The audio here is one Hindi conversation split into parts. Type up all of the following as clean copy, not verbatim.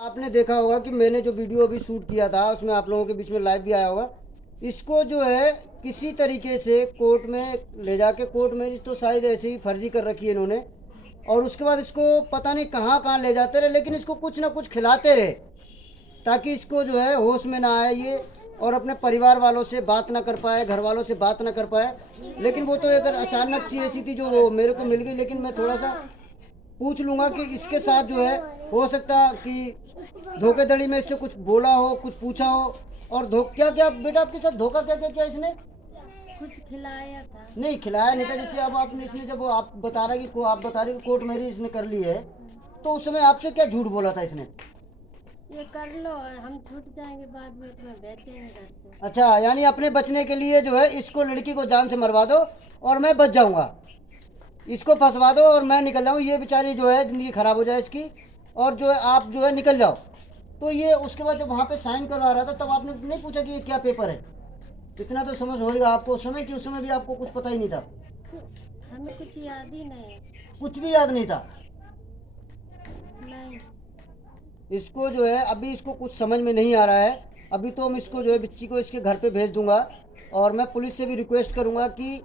आपने देखा होगा कि मैंने जो वीडियो अभी शूट किया था उसमें आप लोगों के बीच में लाइव भी आया होगा। इसको जो है किसी तरीके से कोर्ट में ले जाके कोर्ट मैरिज तो शायद ऐसे ही फर्जी कर रखी है इन्होंने। और उसके बाद इसको पता नहीं कहाँ कहाँ ले जाते रहे, लेकिन इसको कुछ ना कुछ खिलाते रहे ताकि इसको जो है होश में ना आए ये, और अपने परिवार वालों से बात ना कर पाए, घर वालों से बात ना कर पाए। लेकिन वो तो एक अचानक सी ऐसी थी जो वो मेरे को मिल गई। लेकिन मैं थोड़ा सा पूछ लूँगा कि इसके साथ जो है हो सकता कि धोखेधड़ी में इससे कुछ बोला हो, कुछ पूछा हो। और क्या क्या बेटा आपके साथ धोखा क्या क्या किया इसने? कुछ खिलाया था। नहीं खिलाया नहीं था। जैसे अब आपने इसने जब आप बता रहे कि आप बता रहे कि कोर्ट मैरिज इसने कर ली है, तो उस समय आपसे क्या झूठ बोला था इसने? ये कर लो, हम छूट जाएंगे बाद में, तुम्हें भेज देंगे घर पे। अच्छा, यानी अपने बचने के लिए जो है इसको लड़की को जान से मरवा दो और मैं बच जाऊंगा, इसको फंसवा दो और मैं निकल जाऊँ, ये बेचारी जो है ज़िंदगी ख़राब हो जाए इसकी, और जो है आप जो है निकल जाओ। तो ये उसके बाद जब वहाँ पे साइन करवा रहा था तब आपने नहीं पूछा कि ये क्या पेपर है? इतना तो समझ होएगा आपको उस समय, कि उस समय भी आपको कुछ पता ही नहीं था? हमें कुछ याद ही नहीं। कुछ भी याद नहीं था? नहीं। इसको जो है अभी इसको कुछ समझ में नहीं आ रहा है। अभी तो हम इसको जो है बच्ची को इसके घर पे भेज दूंगा, और मैं पुलिस से भी रिक्वेस्ट करूंगा कि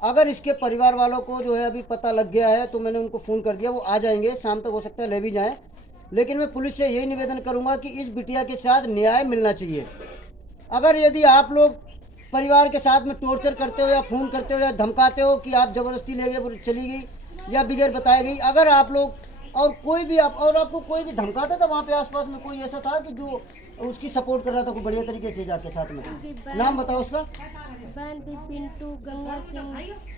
अगर इसके परिवार वालों को जो है अभी पता लग गया है तो मैंने उनको फ़ोन कर दिया, वो आ जाएंगे शाम तक, हो सकता है ले भी जाएं। लेकिन मैं पुलिस से यही निवेदन करूंगा कि इस बिटिया के साथ न्याय मिलना चाहिए। अगर यदि आप लोग परिवार के साथ में टॉर्चर करते हो या फ़ोन करते हो या धमकाते हो कि आप ज़बरदस्ती ले गए, वो चली गई या बगैर बताई गई, अगर आप लोग और कोई भी आप और आपको कोई भी धमकाता था वहाँ पे आसपास में, कोई ऐसा था कि जो उसकी सपोर्ट कर रहा था कोई बढ़िया तरीके से जाके साथ में? नाम बताओ उसका। बहन थी पिंटू, गंगा सिंह।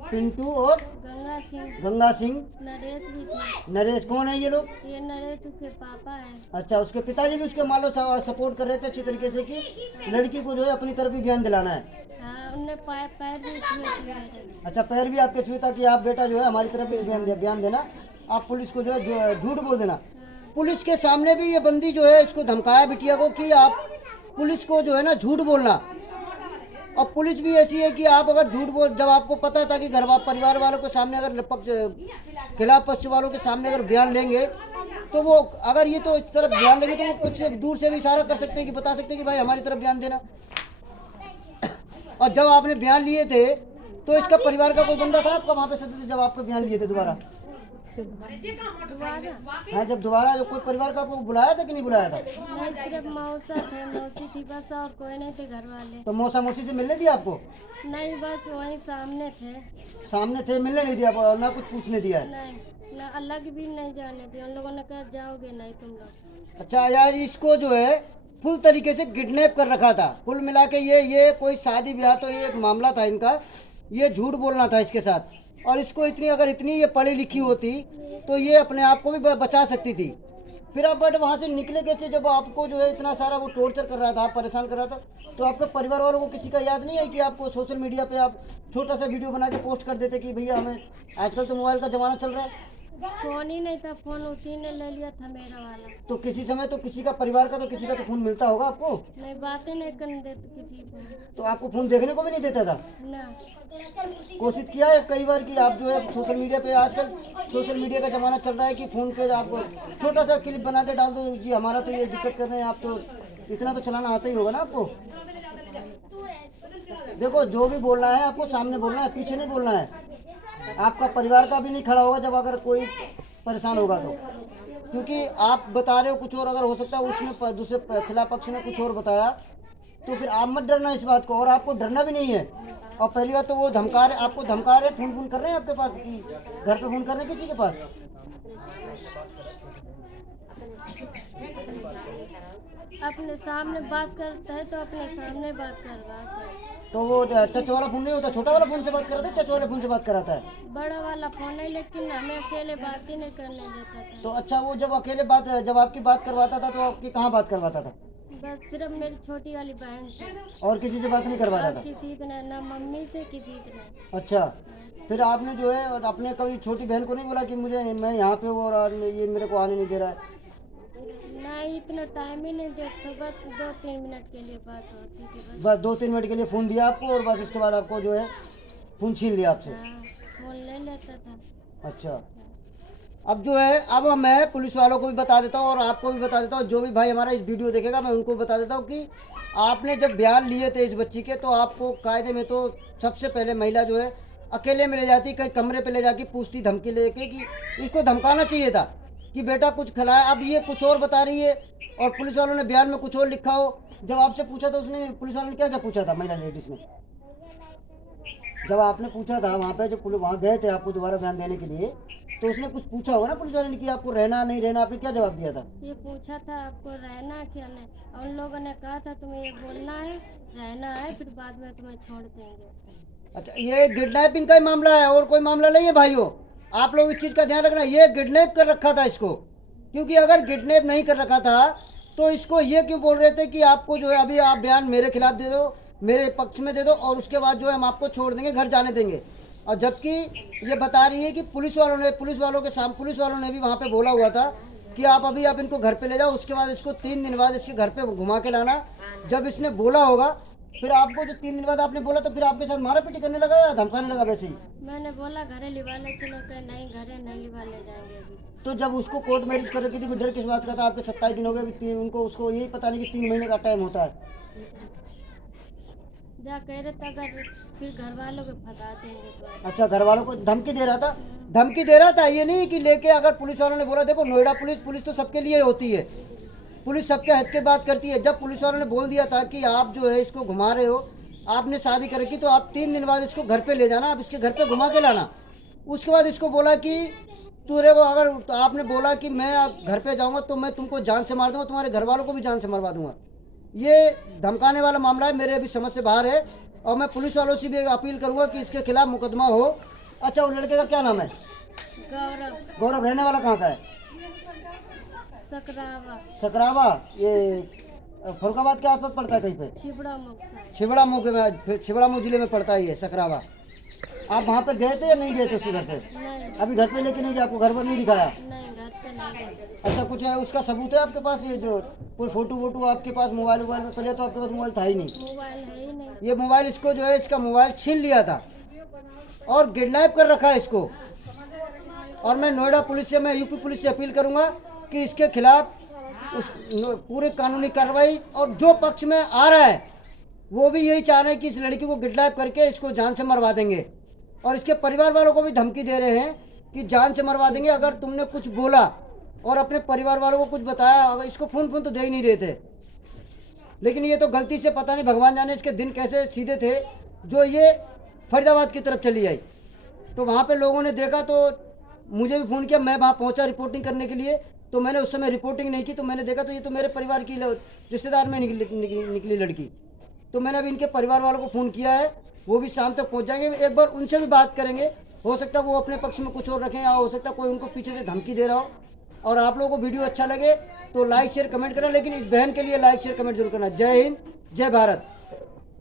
पिंटू और गंगा सिंह। गंगा सिंह। नरेश भी थे। नरेश कौन है ये लोग? ये नरेश के पापा है। अच्छा, उसके पिताजी भी उसके मान लो सपोर्ट कर रहे थे अच्छी तरीके से कि लड़की को जो है अपनी तरफ भी बयान दिलाना है? हाँ, उनने पैर भी छुए थे मेरे। अच्छा, पैर भी आपके छुए था कि आप बेटा जो है हमारी तरफ भी बयान देना, आप पुलिस को जो है झूठ बोल देना। पुलिस के सामने भी ये बंदी जो है इसको धमकाया बिटिया को कि आप पुलिस को जो है ना झूठ बोलना। और पुलिस भी ऐसी है कि आप अगर झूठ बोल, जब आपको पता था कि घर परिवार वालों के सामने अगर खिलाफ पक्ष वालों के सामने अगर बयान लेंगे तो वो अगर ये तो इस तरफ बयान लेंगे तो वो कुछ दूर से भी इशारा कर सकते हैं कि बता सकते हैं कि भाई हमारी तरफ बयान देना। और जब आपने बयान लिए थे तो इसका परिवार का कोई बंदा था आपका वहाँ पे सदस्य जब आपके बयान लिए थे दोबारा? हाँ, जब दोबारा जो कोई परिवार का आपको बुलाया था कि नहीं बुलाया था? नहीं, सिर्फ मौसा थे, मौसी थी बस, और कोई नहीं थे घर वाले। तो मौसा मौसी से मिलने दिया आपको? नहीं, बस वहीं सामने थे। सामने थे, मिलने नहीं दिया और ना कुछ पूछने दिया है? नहीं ना, अलग भी नहीं जाने दिया, उन लोगों ने कहा जाओगे नहीं तुम लोग। अच्छा यार, इसको जो है फुल तरीके से किडनैप कर रखा था। कुल मिला के ये कोई शादी ब्याह तो ये एक मामला था इनका, ये झूठ बोलना था इसके साथ। और इसको इतनी ये पढ़ी लिखी होती तो ये अपने आप को भी बचा सकती थी। फिर आप बट वहाँ से निकले कैसे जब आपको जो है इतना सारा वो टॉर्चर कर रहा था, परेशान कर रहा था? तो आपके परिवार वालों को किसी का याद नहीं है कि आपको सोशल मीडिया पे आप छोटा सा वीडियो बना के पोस्ट कर देते कि भैया हमें, आजकल तो मोबाइल का ज़माना चल रहा है। फोन ही नहीं था, फोन उसी ने ले लिया था मेरा वाला। तो किसी समय तो किसी का परिवार का तो किसी का तो फ़ोन मिलता होगा आपको? नहीं, बातें नहीं करने देते किसी को। तो आपको फ़ोन देखने को भी नहीं देता था? ना। कोशिश किया है कई बार कि आप जो है सोशल मीडिया पे, आजकल सोशल मीडिया का ज़माना चल रहा है कि फ़ोन पे आप छोटा सा क्लिप बना के डाल दो जी हमारा तो ये दिक्कत कर रहे हैं, आप तो इतना तो चलाना आता ही होगा ना आपको। देखो, जो भी बोलना है आपको सामने बोलना है, पीछे नहीं बोलना है। आपका परिवार का भी नहीं खड़ा होगा जब अगर कोई परेशान होगा तो, क्योंकि आप बता रहे हो कुछ और, अगर हो सकता है उसने दूसरे खिलाफ पक्ष ने कुछ और बताया, तो फिर आप मत डरना इस बात को, और आपको डरना भी नहीं है। और पहली बात तो वो आपको धमका रहे, फोन कर रहे हैं आपके पास कि घर पे फ़ोन कर रहे हैं किसी के पास? अपने सामने बात करता है तो अपने सामने बात करवाता है। तो वो टच वाला फ़ोन नहीं होता, छोटा वाला फ़ोन से बात कराता है, टच वाले फ़ोन से बात कराता है? बड़ा वाला फोन है, लेकिन हमें अकेले बात ही नहीं करने देता था। तो अच्छा, वो जब अकेले जब आपकी बात करवाता था तो आपकी कहाँ बात करवाता था? बस सिर्फ मेरी छोटी वाली बहन से, और किसी से बात नहीं करवाता था? किसी से नहीं, ना मम्मी से किसी से नहीं। अच्छा, फिर आपने जो है और अपने कभी छोटी बहन को नहीं बोला कि मुझे, मैं यहाँ पे हूँ और ये मेरे को आने नहीं दे रहा है? नहीं, इतना टाइम ही नहीं देता, बस 2-3 मिनट के लिए बात होती थी बस 2-3 मिनट के लिए फ़ोन दिया आपको और बस उसके बाद आपको जो है फ़ोन छीन लिया आपसे? हाँ, फोन ले लेता था। अच्छा, अब जो है, अब मैं पुलिस वालों को भी बता देता हूँ और आपको भी बता देता हूँ, जो भी भाई हमारा इस वीडियो देखेगा मैं उनको बता देता हूँ कि आपने जब बयान लिए थे इस बच्ची के, तो आपको कायदे में तो सबसे पहले महिला जो है अकेले में ले जाती, कहीं कमरे पे ले जाके पूछती धमकी लेके कि इसको धमकाना चाहिए था कि बेटा कुछ खिलाया। अब ये कुछ और बता रही है और पुलिस वालों ने बयान में कुछ और लिखा हो। जब आपसे पूछा था उसने, पुलिस वालों ने क्या क्या पूछा था महिला लेडीज़ ने? जब आपने पूछा था वहाँ पे, जब पुलिस वहाँ गए थे आपको दोबारा बयान देने के लिए, तो उसने कुछ पूछा होगा ना पुलिस वाले ने कि आपको रहना नहीं रहना, आपने क्या जवाब दिया था? ये पूछा था आपको रहना क्या नहीं, और उन लोगों ने कहा था तुम्हें ये बोलना है, रहना है, फिर बाद में तुम्हें छोड़ देंगे। अच्छा, ये किडनैपिंग का ही मामला है और कोई मामला नहीं है भाइयों। आप लोग इस चीज़ का ध्यान रखना, ये किडनैप कर रखा था इसको, क्योंकि अगर किडनैप नहीं कर रखा था तो इसको ये क्यों बोल रहे थे कि आपको जो है अभी आप बयान मेरे खिलाफ दे दो, मेरे पक्ष में दे दो और उसके बाद जो है हम आपको छोड़ देंगे, घर जाने देंगे। और जबकि ये बता रही है कि पुलिस वालों ने भी वहाँ पे बोला हुआ था कि आप इनको घर पे ले जाओ, उसके बाद इसको 3 दिन बाद इसके घर पे घुमा के लाना। जब इसने बोला होगा, फिर आपको जो 3 दिन बाद आपने बोला, तो फिर आपके साथ मारा पीटी करने लगा या धमकाने लगा वैसे ही? मैंने बोला घरे लिवा ले चलो, कहे नहीं घरे नहीं लिवा ले जाएंगे अभी। तो जब उसको कोर्ट मैरिज कर रखी थी, फिर डर किस बात का था? आपके 27 दिन हो गए, उनको उसको यही पता नहीं कि 3 महीने का टाइम होता है। जा कह रहे थे अगर फिर घर वालों को फंसा देंगे तो। अच्छा, घर वालों को धमकी दे रहा था? धमकी दे रहा था, ये नहीं कि लेके, अगर पुलिस वालों ने बोला, देखो नोएडा पुलिस तो सबके लिए होती है, पुलिस सबके हद के बात करती है। जब पुलिस वालों ने बोल दिया था कि आप जो है इसको घुमा रहे हो, आपने शादी कर रखी, तो आप 3 दिन बाद इसको घर पे ले जाना, आप इसके घर पे घुमा के लाना। उसके बाद इसको बोला कि तुरे को, अगर तो आपने बोला कि मैं घर पे जाऊंगा तो मैं तुमको जान से मार दूंगा, तुम्हारे घर वालों को भी जान से मरवा दूंगा। ये धमकाने वाला मामला है, मेरे अभी समझ से बाहर है और मैं पुलिस वालों से भी अपील करूंगा कि इसके खिलाफ मुकदमा हो। अच्छा, वो लड़के का क्या नाम है? गौरव। गौरव। रहने वाला कहाँ का है? सकरावा। सकरावा। ये फरुखाबाद के आसपास पड़ता है कहीं पे? छिबड़ा मुक्ता। छिबड़ा मुँह में, छिबड़ा मुँह जिले में पड़ता है ये सकरावा। आप वहाँ पे गए थे या नहीं गए थे उसके घर पे? नहीं अभी घर पे लेके नहीं गए, आपको घर पर नहीं दिखाया? नहीं, घर पे नहीं गए। अच्छा, कुछ है उसका सबूत है आपके पास? ये जो कोई फोटो वोटो आपके पास, मोबाइल में? पहले तो आपके पास मोबाइल था ही नहीं। मोबाइल है ही नहीं। ये मोबाइल, इसको जो है इसका मोबाइल छीन लिया था और किडनैप कर रखा है इसको। और मैं नोएडा पुलिस से, मैं यूपी पुलिस से अपील करूंगा कि इसके खिलाफ उस पूरे कानूनी कार्रवाई, और जो पक्ष में आ रहा है वो भी यही चाह रहे हैं कि इस लड़की को किडनैप करके इसको जान से मरवा देंगे। और इसके परिवार वालों को भी धमकी दे रहे हैं कि जान से मरवा देंगे अगर तुमने कुछ बोला और अपने परिवार वालों को कुछ बताया। अगर इसको फ़ोन तो दे ही नहीं रहे थे, लेकिन ये तो गलती से, पता नहीं भगवान जाने इसके दिन कैसे सीधे थे, जो ये फरीदाबाद की तरफ चली आई। तो वहाँ पे लोगों ने देखा तो मुझे भी फ़ोन किया, मैं वहाँ पहुँचा रिपोर्टिंग करने के लिए। तो मैंने उस समय रिपोर्टिंग नहीं की, तो मैंने देखा तो ये तो मेरे परिवार की रिश्तेदार में निकली लड़की। तो मैंने अभी इनके परिवार वालों को फ़ोन किया है, वो भी शाम तक पहुँच जाएंगे। एक बार उनसे भी बात करेंगे, हो सकता है वो अपने पक्ष में कुछ और रखें, या हो सकता है कोई उनको पीछे से धमकी दे रहा हो। और आप लोगों को वीडियो अच्छा लगे तो लाइक शेयर कमेंट करना, लेकिन इस बहन के लिए लाइक शेयर कमेंट जरूर करना। जय हिंद, जय भारत।